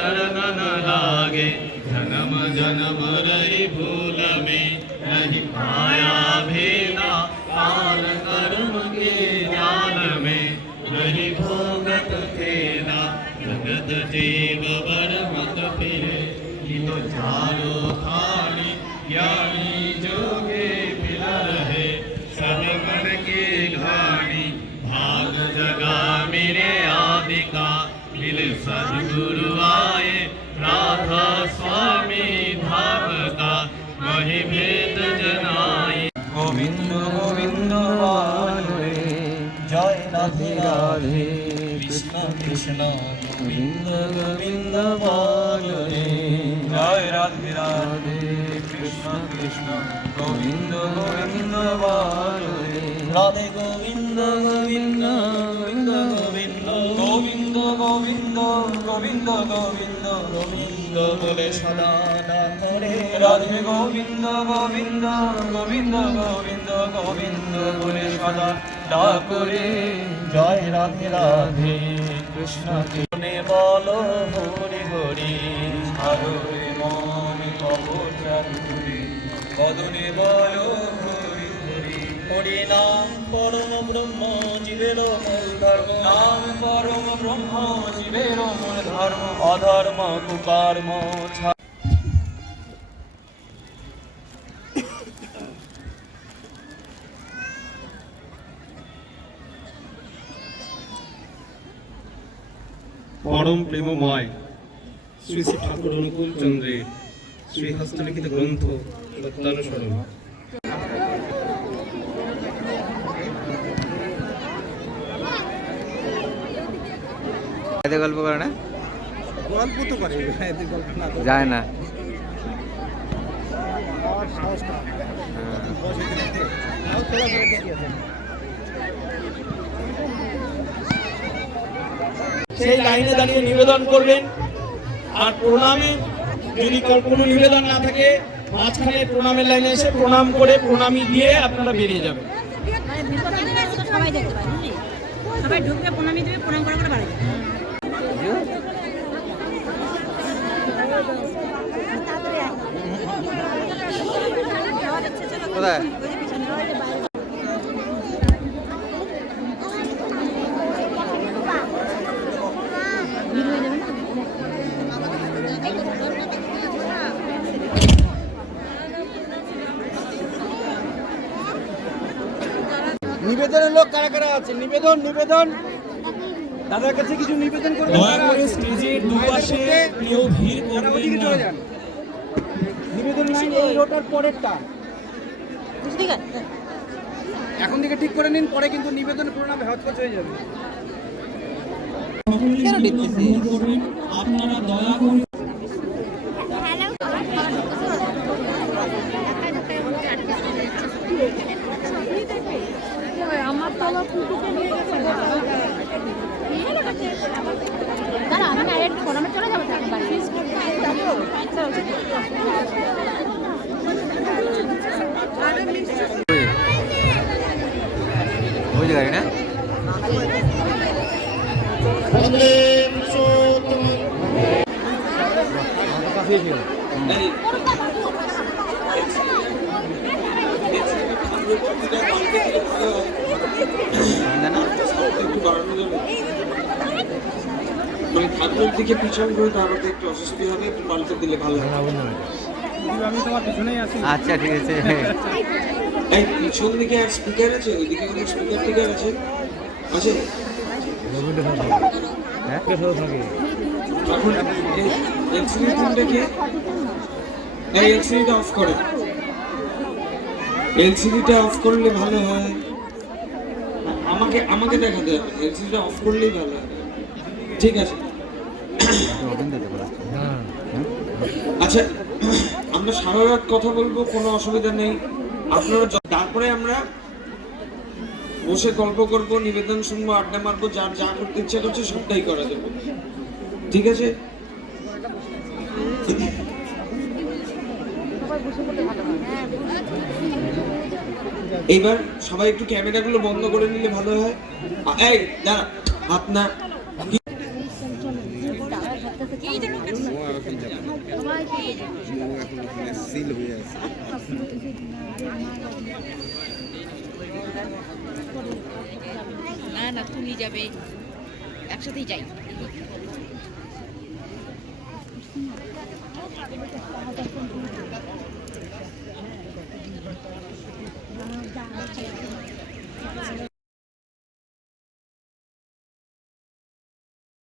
चरण न लागे, जन्म जन्म रही भूल में, नहीं पाया भेदा काल कर्म के जाल में, नहीं भोगत खेला जगत जीव बर मत फिरे, तो चारो खानी ज्ञानी जोगे मिल रहे, सब मन के घानी भाग जगा मेरे आदि का, मिले सद्गुरु आए राधा स्वामी धाम का, वही भेद जनाई। गोविंद गोविंद वाले जय राधे राधे, कृष्ण कृष्ण गोविंद गोविंद वाले जय राधे राधे, कृष्ण कृष्ण गोविंद गोविंद वाले, राधे गोविंद गोविंद गोविंद गोविंद गोविंद गोविंद गोविंद गोविंद बोले सदा ना करे, राधे गोविंद गोविंद गोविंद गोविंद गोविंद बोले सदा ना करे, जय राधे राधे, कृष्ण कृष्ण बोलो हरि हरि, हरे मन कबूतरी बदने बोलो हरि हरि, हरि नाम परम ब्रह्म जीवेर मूल धर्म, नाम परम ब्रह्म जीवेर मूल धर्म, अधर्म कुकर्म परम प्रेममय श्री श्री ठाकुर अनुकूल चंद्रेर श्री हस्तलिखित ग्रंथ तत्वानुसरण। গল্প করে না, গল্প তো করে, গল্প না যায় না। সেই লাইনে দাঁড়িয়ে নিবেদন করবেন, আর প্রণামে যদি কোনো নিবেদন না থাকে মাঝখানে প্রণামের লাইনে এসে প্রণাম করে প্রণামী দিয়ে আপনারা বেরিয়ে যাবেন। সবাই ঢুকবে, প্রণামী দেবে, প্রণাম করে করে বাড়ি যাবে। কোথায় নিবেদনের লোক কারা কারা আছে? নিবেদন নিবেদন দাদার কাছে কিছু নিবেদন করবেন। দয়া করে স্টেজের দুপাশে কেউ ভিড় করবেন না। নিবেদন লাইন এই রোটার পরেরটা ঠিক আছে, এখন থেকে ঠিক করে নিন, পরে কিন্তু নিবেদন প্রণামে হটকচ হয়ে যাবে। আপনারা দয়া করে আমার তলা ফুটুকে নিয়ে গেছে। দাঁড়া, আমি একটু প্রণামে চলে যাবো। বুঝতে পারি না। ঠাকুরের দিকে পিছন করে তারপরে একটু অস্বস্তি হবে, একটু পাল্টে দিলে ভালো হবে। আমি তোমার পিছনেই আছি। আচ্ছা ঠিক আছে। এই পিছন দিকে আর স্পিকার আছে, ওইদিকে কোনো স্পিকার টিকার আছে? আছে। এখন এলসিডি তিনটাকে এই এলসিডিটা অফ করে, এলসিডিটা অফ করলে ভালো হয়। আমাকে আমাকে দেখাতে হবে, এলসিডিটা অফ করলেই ভালো হয়। ঠিক আছে, আচ্ছা আমরা সারা রাত কথা বলবো, কোনো অসুবিধা নেই। আপনারা তারপরে আমরা বসে গল্প করবো, নিবেদন শুনবো, আড্ডা মারবো, যার যা করতে ইচ্ছা করছে সবটাই করা যাবে। ঠিক আছে, এইবার সবাই একটু ক্যামেরাগুলো বন্ধ করে নিলে ভালো হয়। এই দাঁড়া, হাত না সিল হয়ে আছে। না না তুমি যাবে একসাথেই যাই